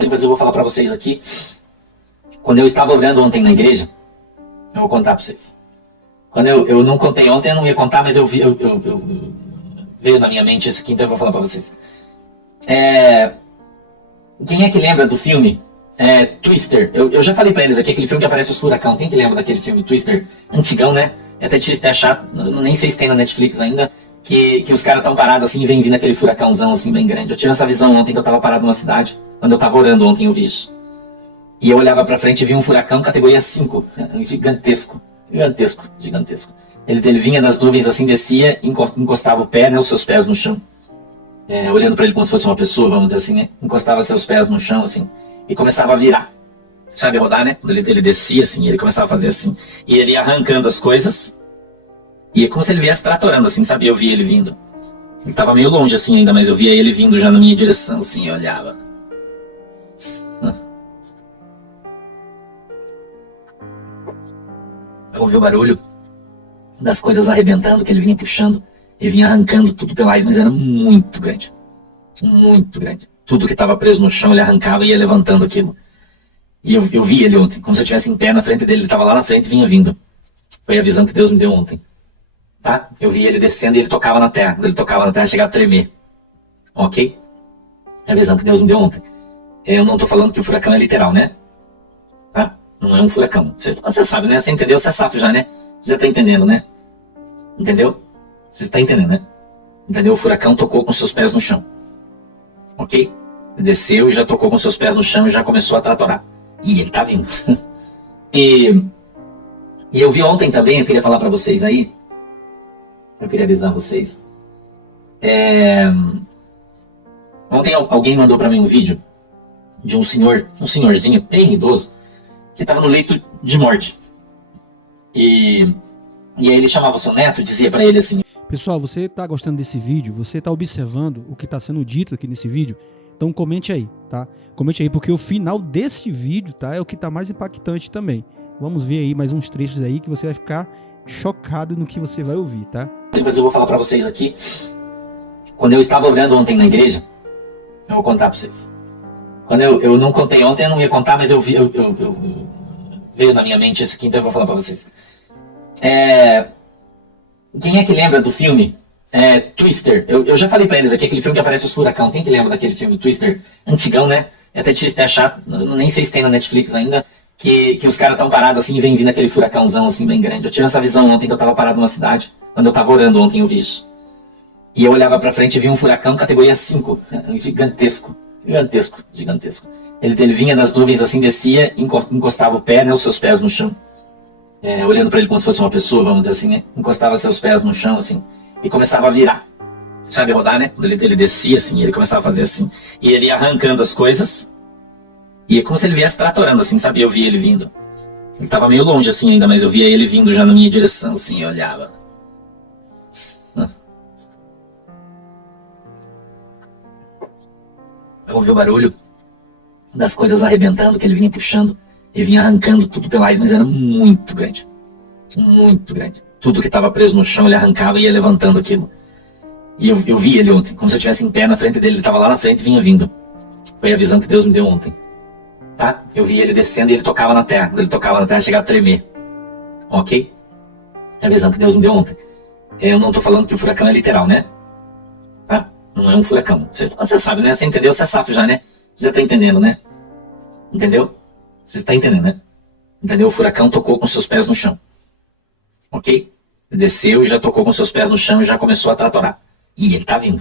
Depois eu vou falar pra vocês aqui. Quando eu estava orando ontem na igreja, eu vou contar pra vocês. Quando eu não contei ontem, eu não ia contar, mas veio na minha mente esse aqui, então eu vou falar pra vocês. Quem é que lembra do filme Twister? Eu já falei pra eles aqui, aquele filme que aparece os furacão. Quem que lembra daquele filme Twister? Antigão, né? É até difícil de achar, nem sei se tem na Netflix ainda, que os caras estão parados assim e vem vindo aquele furacãozão assim bem grande. Eu tive essa visão ontem que eu tava parado numa cidade, quando eu tava orando ontem eu vi isso. E eu olhava pra frente e vi um furacão categoria 5, gigantesco, gigantesco, gigantesco. Ele vinha das nuvens assim, descia, encostava o pé, né, os seus pés no chão. Olhando pra ele como se fosse uma pessoa, vamos dizer assim, né? Encostava seus pés no chão assim, e começava a virar. Sabe rodar, né? Quando ele descia assim, ele começava a fazer assim. E ele ia arrancando as coisas, e é como se ele viesse tratorando assim, sabe? Eu via ele vindo. Ele tava meio longe assim ainda, mas eu via ele vindo já na minha direção assim, eu olhava. Eu ouvi o barulho das coisas arrebentando, que ele vinha puxando, ele vinha arrancando tudo pela raiz, mas era muito grande. Muito grande. Tudo que estava preso no chão, ele arrancava e ia levantando aquilo. E eu vi ele ontem, como se eu estivesse em pé na frente dele, ele estava lá na frente e vinha vindo. Foi a visão que Deus me deu ontem. Tá? Eu vi ele descendo e ele tocava na terra. Quando ele tocava na terra, chegava a tremer. Ok? É a visão que Deus me deu ontem. Eu não estou falando que o furacão é literal, né? Tá? Não é um furacão. Você sabe, né? Você entendeu? Você é safo já, né? Você já está entendendo, né? Entendeu? Você está entendendo, né? Entendeu? O furacão tocou com seus pés no chão. Ok? Desceu e já tocou com seus pés no chão e já começou a tratorar. E ele tá vindo. e eu vi ontem também, eu queria falar para vocês aí. Eu queria avisar vocês. Ontem alguém mandou para mim um vídeo de um senhorzinho bem idoso, que estava no leito de morte. E aí ele chamava o seu neto e dizia para ele assim: pessoal, você está gostando desse vídeo? Você está observando o que está sendo dito aqui nesse vídeo? Então comente aí, tá? Comente aí, porque o final desse vídeo, tá, é o que está mais impactante também. Vamos ver aí mais uns trechos aí que você vai ficar chocado no que você vai ouvir, tá? Depois eu vou falar para vocês aqui. Quando eu estava orando ontem na igreja, eu vou contar para vocês. Quando eu não contei ontem, eu não ia contar, mas veio na minha mente esse aqui, então eu vou falar para vocês. Quem é que lembra do filme Twister? Eu já falei pra eles aqui, aquele filme que aparece os furacão. Quem que lembra daquele filme Twister? Antigão, né? É até difícil de achar, nem sei se tem na Netflix ainda, que os caras estão parados assim e vem vindo aquele furacãozão assim bem grande. Eu tive essa visão ontem que eu tava parado numa cidade, quando eu tava orando ontem eu vi isso. E eu olhava pra frente e vi um furacão categoria 5, gigantesco, gigantesco, gigantesco. Ele vinha das nuvens assim, descia, encostava o pé, né, os seus pés no chão. Olhando pra ele como se fosse uma pessoa, vamos dizer assim, né? Encostava seus pés no chão, assim, e começava a virar. Sabe rodar, né? Quando ele descia, assim, ele começava a fazer assim. E ele ia arrancando as coisas, e é como se ele viesse tratorando, assim, sabe? Eu via ele vindo. Ele tava meio longe, assim, ainda, mas eu via ele vindo já na minha direção, assim, eu olhava. Eu ouvi o barulho das coisas arrebentando, que ele vinha puxando. Ele vinha arrancando tudo pela raiz, mas era muito grande. Muito grande. Tudo que estava preso no chão, ele arrancava e ia levantando aquilo. E eu vi ele ontem, como se eu estivesse em pé na frente dele. Ele estava lá na frente e vinha vindo. Foi a visão que Deus me deu ontem. Tá? Eu vi ele descendo e ele tocava na terra. Quando ele tocava na terra, chegava a tremer. Ok? É a visão que Deus me deu ontem. Eu não estou falando que o furacão é literal, né? Tá? Não é um furacão. Você sabe, né? Você entendeu? Você é safo já, né? Você já está entendendo, né? Entendeu? Você está entendendo, né? Entendeu? O furacão tocou com seus pés no chão. Ok? Desceu e já tocou com seus pés no chão e já começou a tratorar. E ele tá vindo.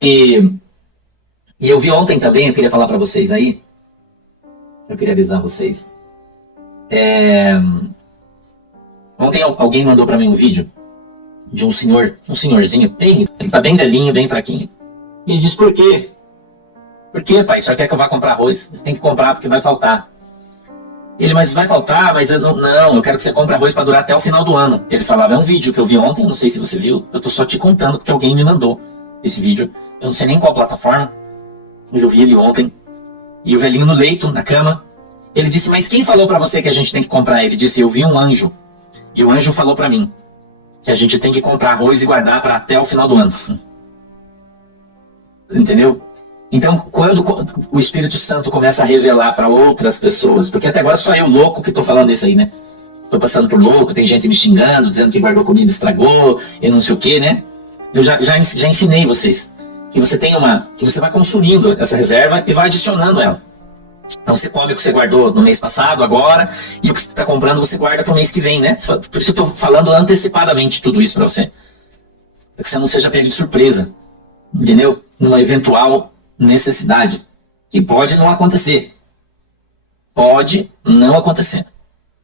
e eu vi ontem também, eu queria falar para vocês aí. Eu queria avisar vocês. Ontem alguém mandou para mim um vídeo de um senhorzinho, ele tá bem velhinho, bem fraquinho. E ele disse: por quê? Por quê, pai? Só quer que eu vá comprar arroz? Você tem que comprar porque vai faltar. Ele: mas vai faltar, mas não, eu quero que você compre arroz para durar até o final do ano. Ele falava: é um vídeo que eu vi ontem, não sei se você viu, eu tô só te contando porque alguém me mandou esse vídeo. Eu não sei nem qual plataforma, mas eu vi ele ontem. E o velhinho no leito, na cama. Ele disse: mas quem falou para você que a gente tem que comprar? Ele disse: eu vi um anjo. E o anjo falou para mim que a gente tem que comprar arroz e guardar para até o final do ano. Entendeu? Então, quando o Espírito Santo começa a revelar para outras pessoas, porque até agora só eu louco que estou falando isso aí, né? Estou passando por louco, tem gente me xingando, dizendo que guardou comida, estragou, e não sei o que, né? Eu já ensinei vocês que você tem que você vai consumindo essa reserva e vai adicionando ela. Então você come o que você guardou no mês passado, agora, e o que você está comprando você guarda para o mês que vem, né? Por isso eu estou falando antecipadamente tudo isso para você. Para que você não seja pego de surpresa, entendeu? Numa eventual necessidade, que pode não acontecer. Pode não acontecer.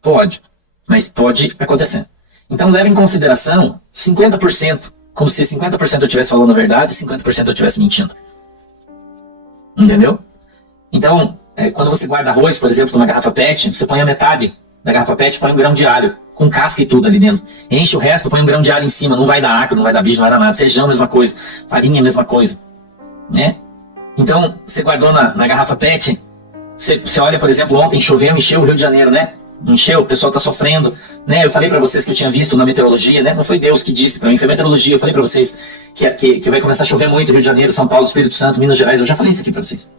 Pode, mas pode acontecer. Então leve em consideração 50%, como se 50% eu estivesse falando a verdade e 50% eu estivesse mentindo. Entendeu? Então, quando você guarda arroz, por exemplo, numa garrafa PET, você põe a metade da garrafa PET, põe 1 grão de alho, com casca e tudo ali dentro. Enche o resto, põe 1 grão de alho em cima, não vai dar água, não vai dar bicho, não vai dar nada. Feijão, mesma coisa. Farinha, mesma coisa. Né? Então, você guardou na garrafa PET, você olha, por exemplo, ontem choveu, encheu o Rio de Janeiro, né? Encheu, o pessoal tá sofrendo, né? Eu falei para vocês que eu tinha visto na meteorologia, né? Não foi Deus que disse para mim, foi meteorologia. Eu falei para vocês que vai começar a chover muito no Rio de Janeiro, São Paulo, Espírito Santo, Minas Gerais. Eu já falei isso aqui para vocês.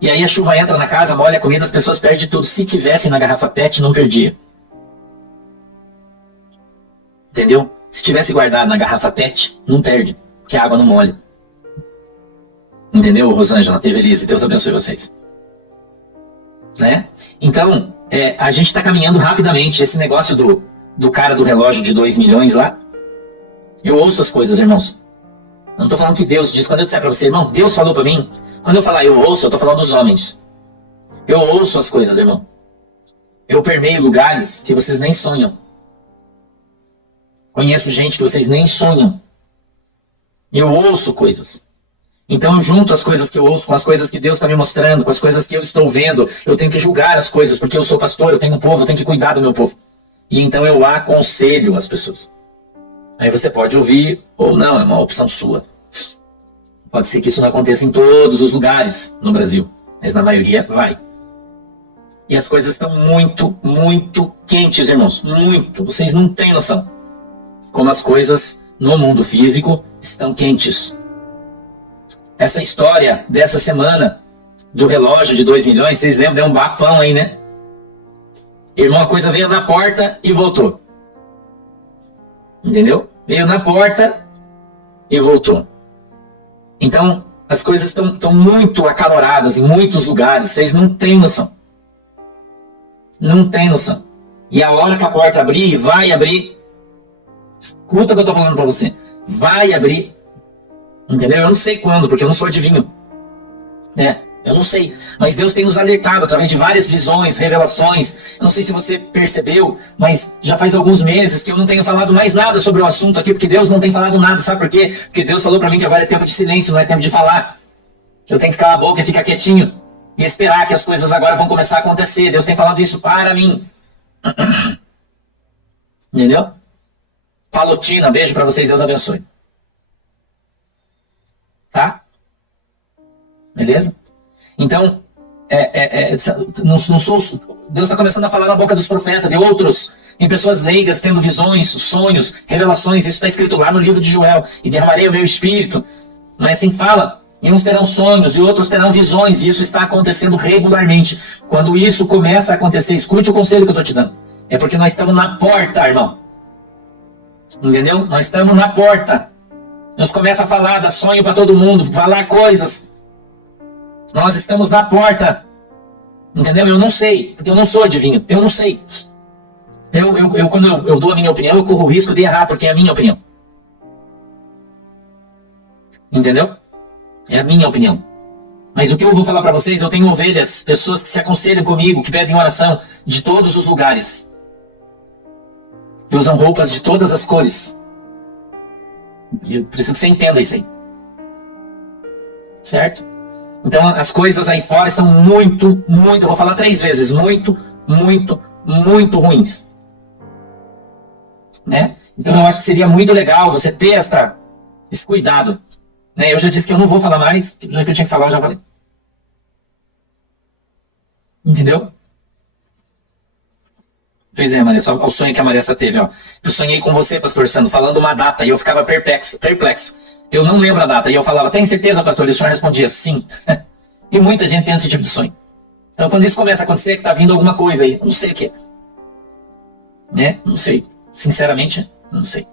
E aí a chuva entra na casa, molha a comida, as pessoas perdem tudo. Se tivessem na garrafa PET, não perdia. Entendeu? Se tivesse guardado na garrafa PET, não perde, porque a água não molha. Entendeu, Rosângela, Evelise? Deus abençoe vocês. Né? Então, a gente está caminhando rapidamente. Esse negócio do cara do relógio de 2 milhões lá, eu ouço as coisas, irmãos. Eu não estou falando que Deus diz. Quando eu disser para você, irmão, Deus falou para mim. Quando eu falar eu ouço, eu estou falando dos homens. Eu ouço as coisas, irmão. Eu permeio lugares que vocês nem sonham. Conheço gente que vocês nem sonham. Eu ouço coisas. Então eu junto as coisas que eu ouço com as coisas que Deus está me mostrando, com as coisas que eu estou vendo. Eu tenho que julgar as coisas, porque eu sou pastor, eu tenho um povo, eu tenho que cuidar do meu povo. E então eu aconselho as pessoas. Aí você pode ouvir ou não, é uma opção sua. Pode ser que isso não aconteça em todos os lugares no Brasil, mas na maioria vai. E as coisas estão muito, muito quentes, irmãos. Muito. Vocês não têm noção como as coisas no mundo físico estão quentes. Essa história dessa semana do relógio de 2 milhões, vocês lembram? Deu um bafão aí, né? Irmão, a coisa veio na porta e voltou. Entendeu? Veio na porta e voltou. Então, as coisas estão muito acaloradas em muitos lugares. Vocês não têm noção. Não têm noção. E a hora que a porta abrir, vai abrir. Escuta o que eu estou falando para você. Vai abrir. Entendeu? Eu não sei quando, porque eu não sou adivinho. Eu não sei. Mas Deus tem nos alertado através de várias visões, revelações. Eu não sei se você percebeu, mas já faz alguns meses que eu não tenho falado mais nada sobre o assunto aqui, porque Deus não tem falado nada. Sabe por quê? Porque Deus falou para mim que agora é tempo de silêncio, não é tempo de falar. Eu tenho que calar a boca e ficar quietinho. E esperar que as coisas agora vão começar a acontecer. Deus tem falado isso para mim. Entendeu? Palotina, beijo para vocês, Deus abençoe. Tá? Beleza? Então, não sou, Deus está começando a falar na boca dos profetas, de outros, em pessoas leigas, tendo visões, sonhos, revelações. Isso está escrito lá no livro de Joel. E derramarei o meu espírito. Mas assim fala, e uns terão sonhos e outros terão visões. E isso está acontecendo regularmente. Quando isso começa a acontecer, escute o conselho que eu estou te dando. É porque nós estamos na porta, irmão. Entendeu? Nós estamos na porta. Deus começa a falar, dar sonho para todo mundo, falar coisas. Nós estamos na porta. Entendeu? Eu não sei, porque eu não sou adivinho. Eu não sei. Quando eu dou a minha opinião, eu corro o risco de errar, porque é a minha opinião. Entendeu? É a minha opinião. Mas o que eu vou falar para vocês, eu tenho ovelhas, pessoas que se aconselham comigo, que pedem oração de todos os lugares. E usam roupas de todas as cores. Eu preciso que você entenda isso aí. Certo? Então as coisas aí fora estão muito, eu vou falar 3 vezes, muito ruins. Né? Então eu acho que seria muito legal você ter esse cuidado. Né? Eu já disse que eu não vou falar mais, já que eu tinha que falar, eu já falei. Entendeu? Pois é, Maria, só o sonho que a Maressa teve, ó. Eu sonhei com você, pastor Sandro, falando uma data, e eu ficava perplexo. Eu não lembro a data. E eu falava, tem certeza, pastor? E o senhor respondia, sim. E muita gente tem esse tipo de sonho. Então, quando isso começa a acontecer, é que tá vindo alguma coisa aí. Não sei o que é. Né? Não sei. Sinceramente, não sei.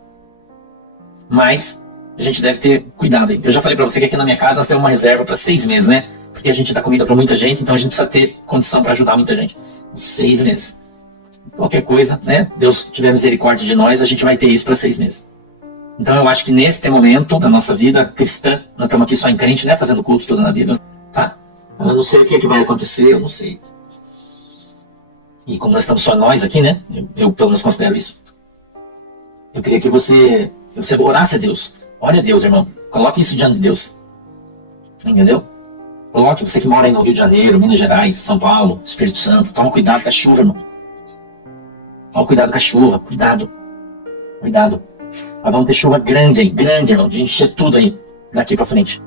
Mas a gente deve ter cuidado aí. Eu já falei pra você que aqui na minha casa nós temos uma reserva para 6 meses, né? Porque a gente dá comida para muita gente, então a gente precisa ter condição para ajudar muita gente. 6 meses. Qualquer coisa, né? Deus tiver misericórdia de nós, a gente vai ter isso para 6 meses. Então eu acho que nesse momento da nossa vida cristã, nós estamos aqui só em crente, né? Fazendo culto, estudando a Bíblia, tá? Eu não sei o que é que vai acontecer, eu não sei. E como nós estamos só nós aqui, né? Eu pelo menos considero isso. Eu queria que você orasse a Deus. Olha a Deus, irmão. Coloque isso diante de Deus. Entendeu? Coloque, você que mora aí no Rio de Janeiro, Minas Gerais, São Paulo, Espírito Santo. Toma cuidado com a chuva, irmão. Toma cuidado com a chuva. Cuidado. Cuidado. Nós vamos ter chuva grande aí. Grande, irmão. De encher tudo aí. Daqui pra frente.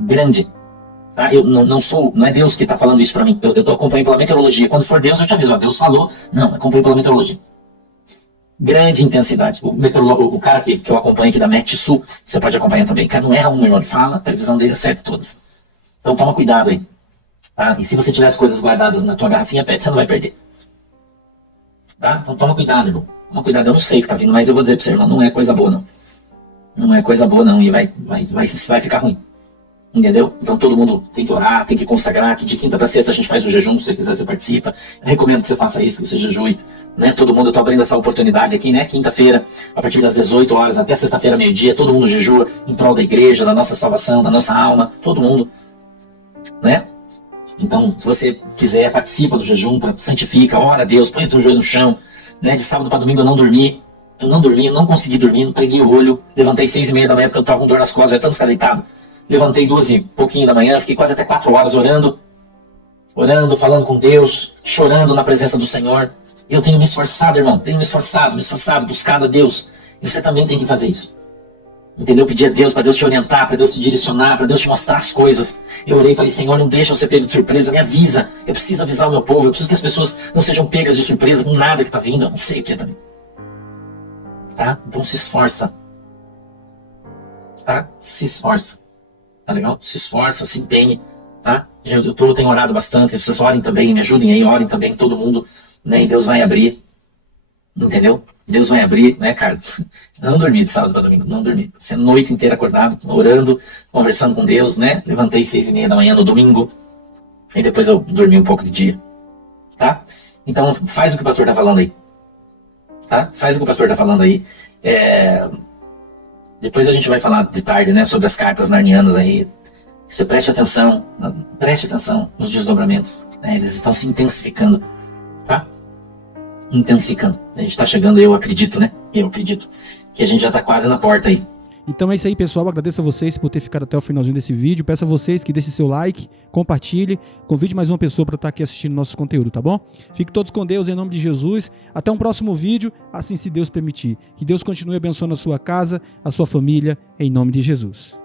Grande. Tá? Eu não é Deus que está falando isso para mim. Eu estou acompanhando pela meteorologia. Quando for Deus, eu te aviso. Ó, Deus falou. Não, acompanho pela meteorologia. Grande intensidade. O cara que eu acompanho aqui da Metsul, você pode acompanhar também. O cara não erra um, irmão. Ele fala, a previsão dele acerta todas. Então toma cuidado aí. Tá? E se você tiver as coisas guardadas na tua garrafinha PET, você não vai perder. Tá? Então toma cuidado, irmão. Toma cuidado. Eu não sei o que tá vindo, mas eu vou dizer para você, irmão. Não é coisa boa, não. Não é coisa boa, não. E vai ficar ruim. Entendeu? Então todo mundo tem que orar, tem que consagrar, que de quinta para sexta a gente faz o jejum, se você quiser você participa. Eu recomendo que você faça isso, que você jejue, né? Todo mundo, eu tô abrindo essa oportunidade aqui, né? Quinta-feira, a partir das 18 horas até sexta-feira, meio-dia, todo mundo jejua em prol da igreja, da nossa salvação, da nossa alma, todo mundo, né? Então, se você quiser, participa do jejum, santifica, ora a Deus, põe o teu joelho no chão, né? De sábado para domingo eu não dormi, não consegui dormir, não preguei o olho, levantei 6:30 da manhã porque eu tava com dor nas costas, eu ia tanto ficar deitado. Levantei 2 e pouquinho da manhã, fiquei quase até 4 horas orando, falando com Deus, chorando na presença do Senhor. Eu tenho me esforçado, irmão, tenho me esforçado, buscado a Deus. E você também tem que fazer isso. Entendeu? Pedir a Deus, para Deus te orientar, para Deus te direcionar, para Deus te mostrar as coisas. Eu orei e falei, Senhor, não deixa eu ser pego de surpresa, me avisa. Eu preciso avisar o meu povo, eu preciso que as pessoas não sejam pegas de surpresa com nada que está vindo. Eu não sei o que também. Tá? Então se esforça. Tá? Se esforça. Tá legal? Se esforça, se empenhe, tá? Eu tenho orado bastante, vocês orem também, me ajudem aí, orem também, todo mundo, né? E Deus vai abrir, entendeu? Deus vai abrir, né, cara? Não dormi de sábado para domingo, não dormi. Você a noite inteira acordado, orando, conversando com Deus, né? Levantei 6:30 da manhã no domingo, e depois eu dormi um pouco de dia, tá? Então faz o que o pastor tá falando aí, tá? Faz o que o pastor tá falando aí. Depois a gente vai falar de tarde, né, sobre as cartas narnianas aí. Você preste atenção nos desdobramentos, né? Eles estão se intensificando, tá? Intensificando. A gente tá chegando, eu acredito, né? Eu acredito que a gente já tá quase na porta aí. Então é isso aí, pessoal. Agradeço a vocês por ter ficado até o finalzinho desse vídeo. Peço a vocês que deixem seu like, compartilhe, convide mais uma pessoa para estar aqui assistindo nosso conteúdo, tá bom? Fiquem todos com Deus em nome de Jesus. Até um próximo vídeo, assim se Deus permitir. Que Deus continue abençoando a sua casa, a sua família, em nome de Jesus.